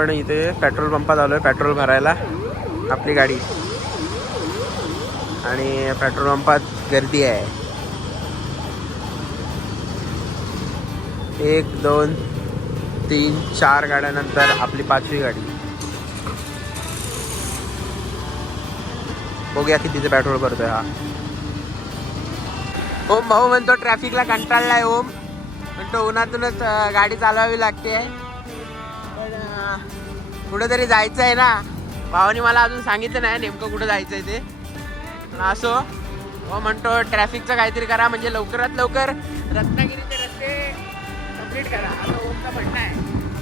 आपण इथे पेट्रोल पंपात आलो आहे पेट्रोल भरायला आपली गाडी. आणि पेट्रोल पंपात गर्दी आहे. 1 2 3 4 गाड्यानंतर आपली 5वी गाडी. बघूया कितीचे पेट्रोल भरतोय हा. ओम भाऊ म्हणतो ट्रॅफिकला कंटाळलाय. ओम म्हणतो उन्हातूनच गाडी चालवावी लागते. पण कुठेतरी जायचं आहे ना. भावानी मला अजून सांगितलं नाही नेमकं कुठं जायचं आहे ते. पण असो हो म्हणतो ट्रॅफिकचं काहीतरी करा म्हणजे लवकरात लवकर रत्नागिरीचे रस्ते कंप्लीट करा असं ओमचं म्हणणं आहे.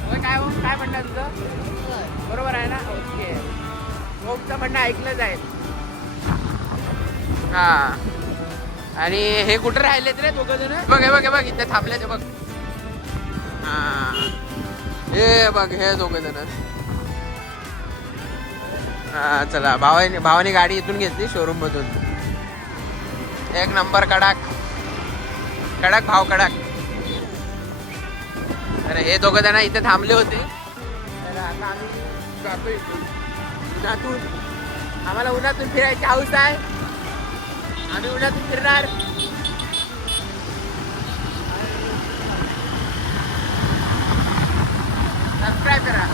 होय काय ओम काय म्हणणं तुझं? बरोबर आहे ना. ओके ओमचं म्हणणं ऐकलं जाईल. हां आणि हे कुठं राहिलेत रे दोघं जण? बघ हे बघ हे बघ इथे थांबले ते बघ. हां हे बघ हे दोघं जण. हां चला भावाने गाडी इथून घेतली शोरूम मधून. एक नंबर कडक कडक भाव कडक. अरे हे दोघं जण इथे थांबले होते. तर आता आम्ही जातो इथून उन्हातून. आम्हाला उन्हातून फिरायची हौस आहे. आम्ही उन्हातून फिरणार. सबस्क्राईब करा,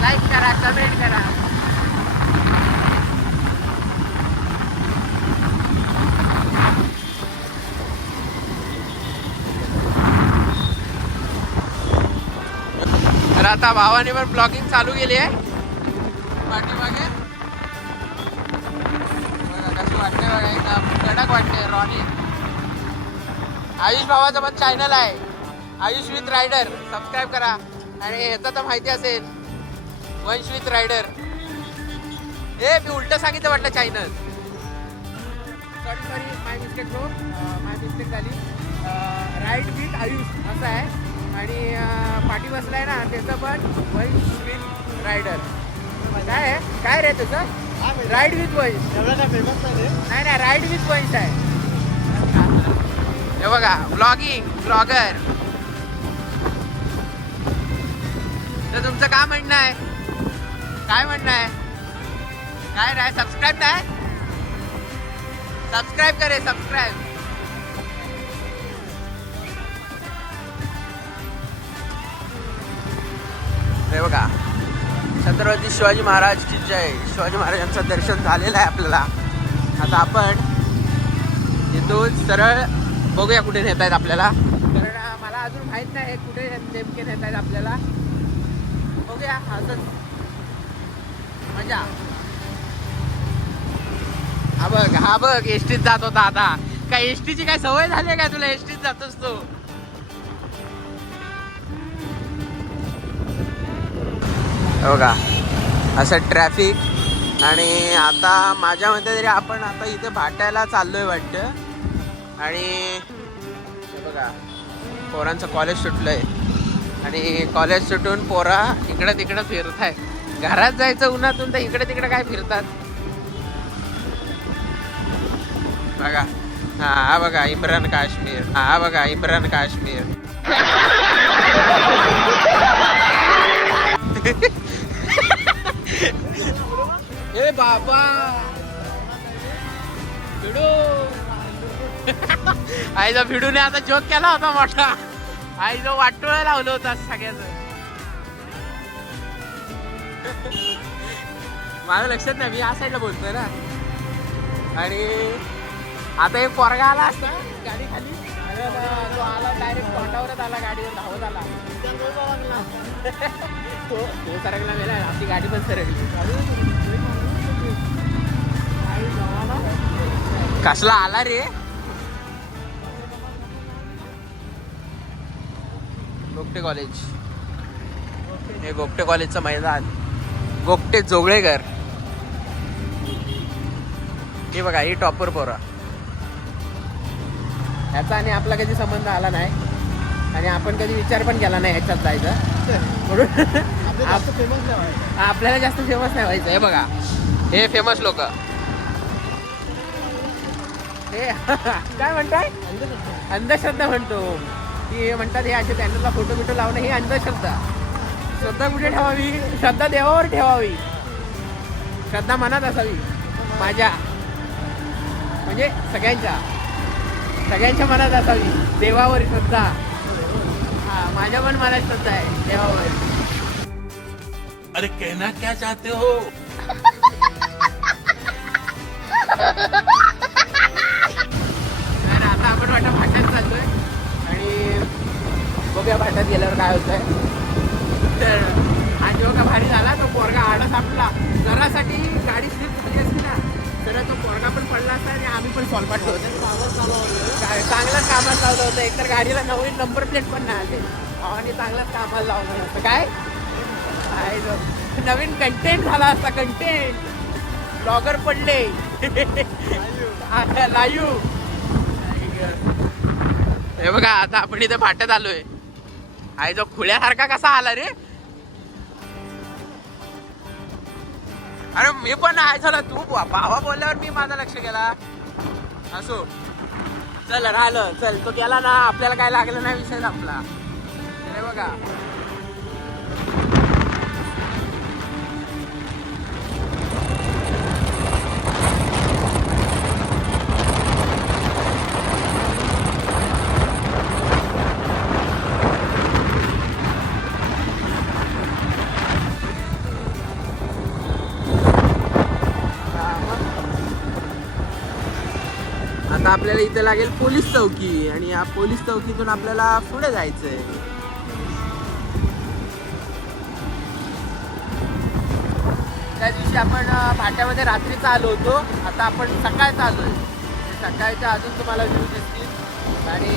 लाईक करा, कमेंट करा. तर आता भावाने पण ब्लॉगिंग चालू केली आहे पाठीमागे. कशी वाटते बघा एकदम कडक वाटते. रॉनी आयुष भावाचं पण चॅनल आहे आयुष विथ रायडर. सबस्क्राईब करा. आणि ह्याचं तर माहिती असेल वंश विथ रायडर. हे मी उलट सांगितलं वाटलं चॅनल. सॉरी माय मिस्टेक ब्रो. माय मिस्टेक झाली. राईड विथ आयुष असं आहे. आणि पाठी बसलाय ना त्याचं पण वंश विथ रायडर. काय आहे काय रे त्याचं? राईड विथ वंश. एवढं काय फेमस नाही नाही राईड विथ वंश आहे. हे बघा ब्लॉगिंग ब्लॉगर. तर तुमचं काय म्हणणं आहे? काय म्हणणं आहे? काय नाही सबस्क्राईब नाही. सबस्क्राईब करे सबस्क्राईब. हे बघा छत्रपती शिवाजी महाराज की जय. शिवाजी महाराजांचं दर्शन झालेलं आहे आपल्याला. आता आपण इथून सरळ बघूया कुठे नेत आहेत आपल्याला. कारण मला अजून माहीत नाही कुठे नेमके नेत आहेत आपल्याला. बघूया असंच मजा. हा बघ एसटीत जात होता. आता काय एसटीची काय सवय झाली आहे काय तुला? एसटीत जातोस तू. बघा असं ट्रॅफिक. आणि आता माझ्या मते तरी आपण आता इथे भाट्याला चाललोय वाटतं. आणि हे बघा पोरांचं कॉलेज सुटलंय. आणि कॉलेज सुटून पोरा इकडं तिकडं फिरत आहे. घरात जायचं उन्हातून तर इकडे तिकडे काय फिरतात बघा. हा बघा इम्रान काश्मीर. हा बघा इम्रान काश्मीर. ए बाबा भिडू. आई जो भिडूने आता जोक केला होता मोठा. आई जो वाटोळा लावलं होता सगळ्याचं. माझं लक्षात नाही मी या साईडला बोलतोय ना. आणि आता एक पोरगा आला असता गाडी खाली. तो आला डायरेक्ट तोंडावरच आला. गाडीवर धावत आला. तो सरकला गेला. आपली गाडी पण सरकली. कसला आला रे. गोगटे कॉलेज. हे गोगटे कॉलेजचं मैदान. गोगटे जोगळेकर. हे बघा ही टॉपर पोरा. ह्याचा आणि आपला कधी संबंध आला नाही. आणि आपण कधी विचार पण केला नाही ह्याच्यात जायचा. म्हणून आपल्याला जास्त फेमस नाही व्हायचं. हे बघा हे फेमस लोक. हे काय म्हणताय? अंधश्रद्धा म्हणतो की म्हणतात हे असे चॅनलला फोटो बिटो लावणं ही अंधश्रद्धा. श्रद्धा कुठे ठेवावी? श्रद्धा देवावर ठेवावी. श्रद्धा मनात असावी माझ्या, म्हणजे सगळ्यांच्या मनात असावी देवावर श्रद्धा. हा, माझ्या पण मनात श्रद्धा आहे देवावर. अरे कहना क्या चाहते हो? तर आता आपण वाटतं भाट्यात चाललोय आणि बघूया भाट्यात गेल्यावर काय होतंय. तर आज जेव्हा भारी झाला तो पोरगा आडा सापडला. जरासाठी गाडी स्लिप झाली असती ना तर तो पोरगा पण पडला असता आणि आम्ही पण सॉल्पाटलो होतो. चांगलाच कामाला लावलं होतं. एकतर गाडीला नवीन नंबर प्लेट पण नाही आले आणि चांगलाच कामाला लावलं होतं. काय नवीन कंटेंट झाला असता. कंटेंट ब्लॉगर पडले लाईव्ह. हे बघा आता आपण इथे भाट्यात आलोय. आई जो खुळ्यासारखा कसा आला रे. अरे मी पण आहे. झाला तू भावा बोलल्यावर मी माझा लक्ष गेला. असो चल राहिलं. चल तो गेला ना आपल्याला काय लागलं नाही विषय आपला. हे बघा आता आपल्याला इथे लागेल पोलीस चौकी आणि या पोलीस चौकीतून आपल्याला पुढे जायचंय. त्या दिवशी आपण भाट्यामध्ये रात्रीचा आलो होतो. आता आपण सकाळचा आलोय. सकाळच्या अजून तुम्हाला व्ह्यू दिसतील. आणि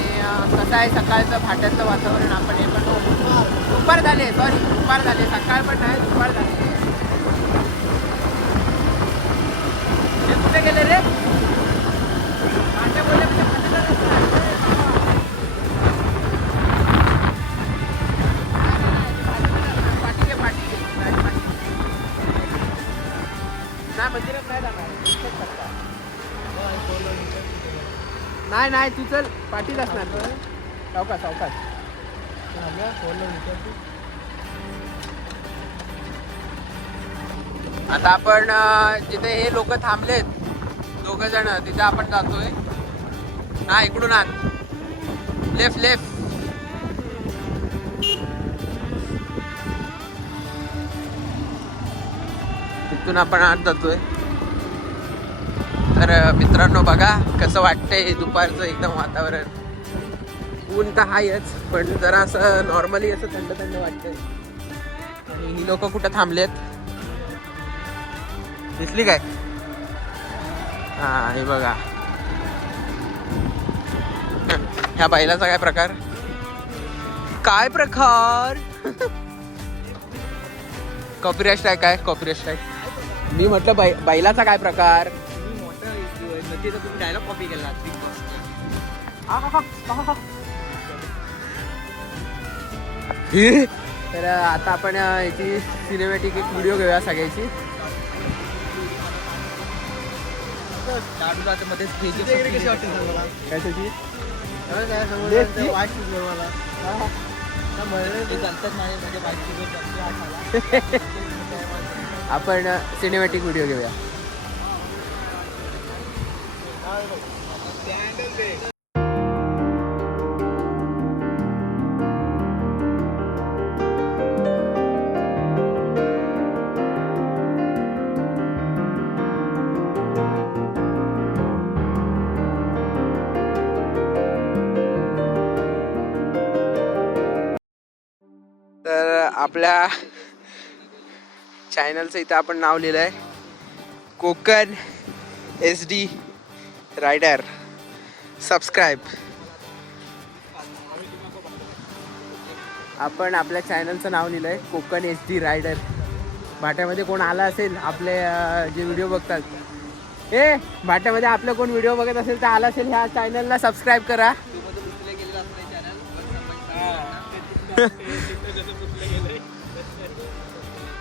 कसं आहे सकाळचं भाट्याचं वातावरण. आपण हे पण दुपार झाले. सकाळ पण नाही दुपार झाले. हे कुठे गेले रे? मंदिरात नाही जाणार. नाही तू चल पाठीत असणार. सावकाश आता आपण जिथे हे लोक थांबलेत 2 जण तिथे आपण जातोय. ना इकडून आत लेफ्ट. तिथून आपण आत जातोय. तर मित्रांनो बघा कसं वाटतंय दुपारचं एकदम वातावरण. ऊन तर आहेच पण जरा असं नॉर्मली असं थंड वाटतंय. आणि ही लोक कुठं थांबलेत दिसली काय? हा हे बघा. ह्या बैलाचा काय प्रकार? कॉपीराइट स्ट्राईक काय? Copyright strike. मी म्हटलं बैलाचा काय प्रकार? तुम्ही डायलॉग कॉपी केला. तर आता आपण याची सिनेमॅटिक एक व्हिडिओ घेऊया सगळ्याची. आपण सिनेमॅटिक व्हिडिओ घेऊया. तर आपल्या चॅनलचं इथं आपण नाव लिहिलं आहे कोकण SD रायडर. सबस्क्राईब. आपण आपल्या चॅनलचं नाव लिहिलं आहे कोकण SD रायडर. भाट्यामध्ये कोण आला असेल आपले जे व्हिडिओ बघतात, भाट्यामध्ये आपलं कोण व्हिडिओ बघत असेल तर आला असेल ह्या चॅनलला सबस्क्राईब करा.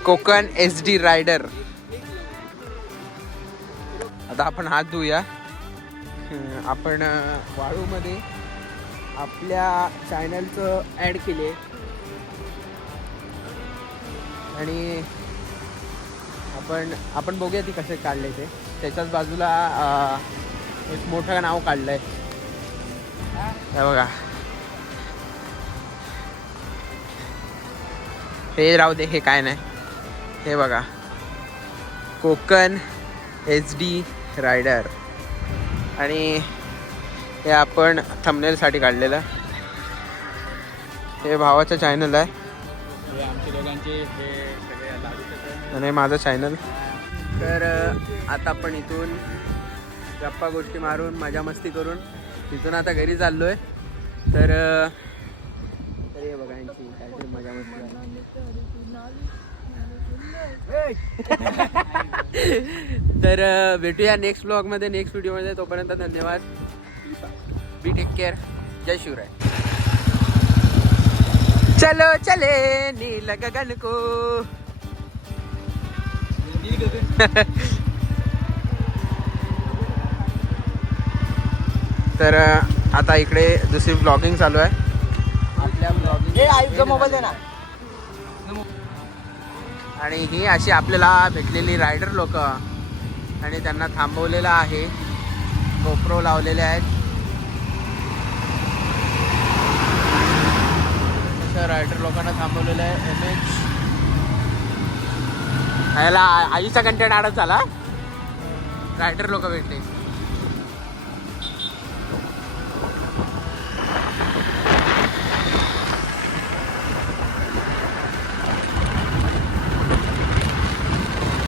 Konkan SD rider. आता आपण हात धुया. आपण वाळूमध्ये आपल्या चॅनलचं ॲड केले. आणि आपण बघूया ती कसे काढले ते. त्याच्याच बाजूला एक मोठं नाव काढलंय हे बघा. हे राहू दे, हे काय नाही. हे बघा कोकण HD रायडर. आणि हे आपण थंबनेलसाठी काढलेलं. हे भावाचं चॅनल आहे हे आमच्या दोघांचे हे सगळे लाडू आणि माझं चॅनल. तर आता आपण इथून गप्पा गोष्टी मारून मजा मस्ती करून तिथून आता घरी चाललो आहे. तर हे बघा यांची काहीतरी मजा मस्ती. तर भेटूया नेक्स्ट ब्लॉगमध्ये, नेक्स्ट व्हिडिओमध्ये. तोपर्यंत धन्यवाद. बी टेक केअर. जय शिवराय. चलो चले नील गगन को. तर आता इकडे दुसरी ब्लॉगिंग चालू आहे. आपल्या ब्लॉगिंग मोबाईल दे ना. आणि ही अशी आपल्याला भेटलेली रायडर लोक आणि त्यांना थांबवलेलं आहे. गोप्रो लावलेले आहेत. असं रायडर लोकांना थांबवलेलं आहे. MH ह्याला आईचा कंटेंट आडत झाला. रायडर लोक भेटले.